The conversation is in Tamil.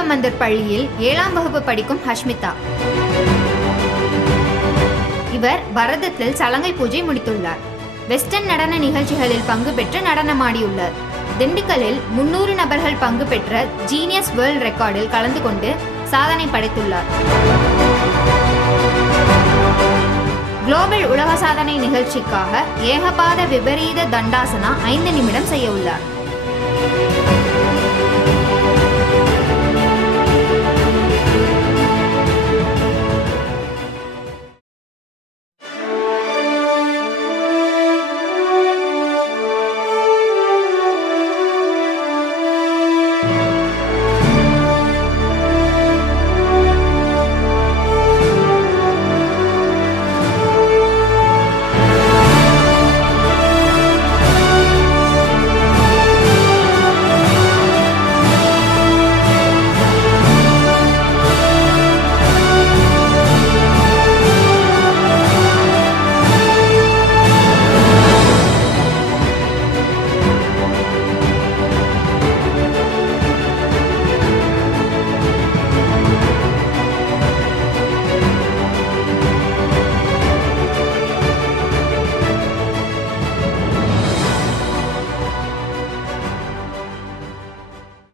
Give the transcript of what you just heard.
வித்யா மந்திர் பள்ளியில் 7ஆம் வகுப்பு படிக்கும் ஹஷ்மிதா. இவர் பரதத்தில் சலங்கை பூஜை முடித்துள்ளார். வெஸ்டர்ன் நடன நிகழ்ச்சிகளில் பங்கு பெற்று நடனமாடியுள்ளார். திண்டுக்கல்லில் 300 நபர்கள் பங்கு பெற்ற ஜீனியஸ் வேர்ல்ட் ரெக்கார்டில் கலந்து கொண்டு சாதனை படைத்துள்ளார். குளோபல் உலக சாதனை நிகழ்ச்சிக்காக ஏகபாத விபரீத தண்டாசனா 5 நிமிடம் செய்ய உள்ளார்.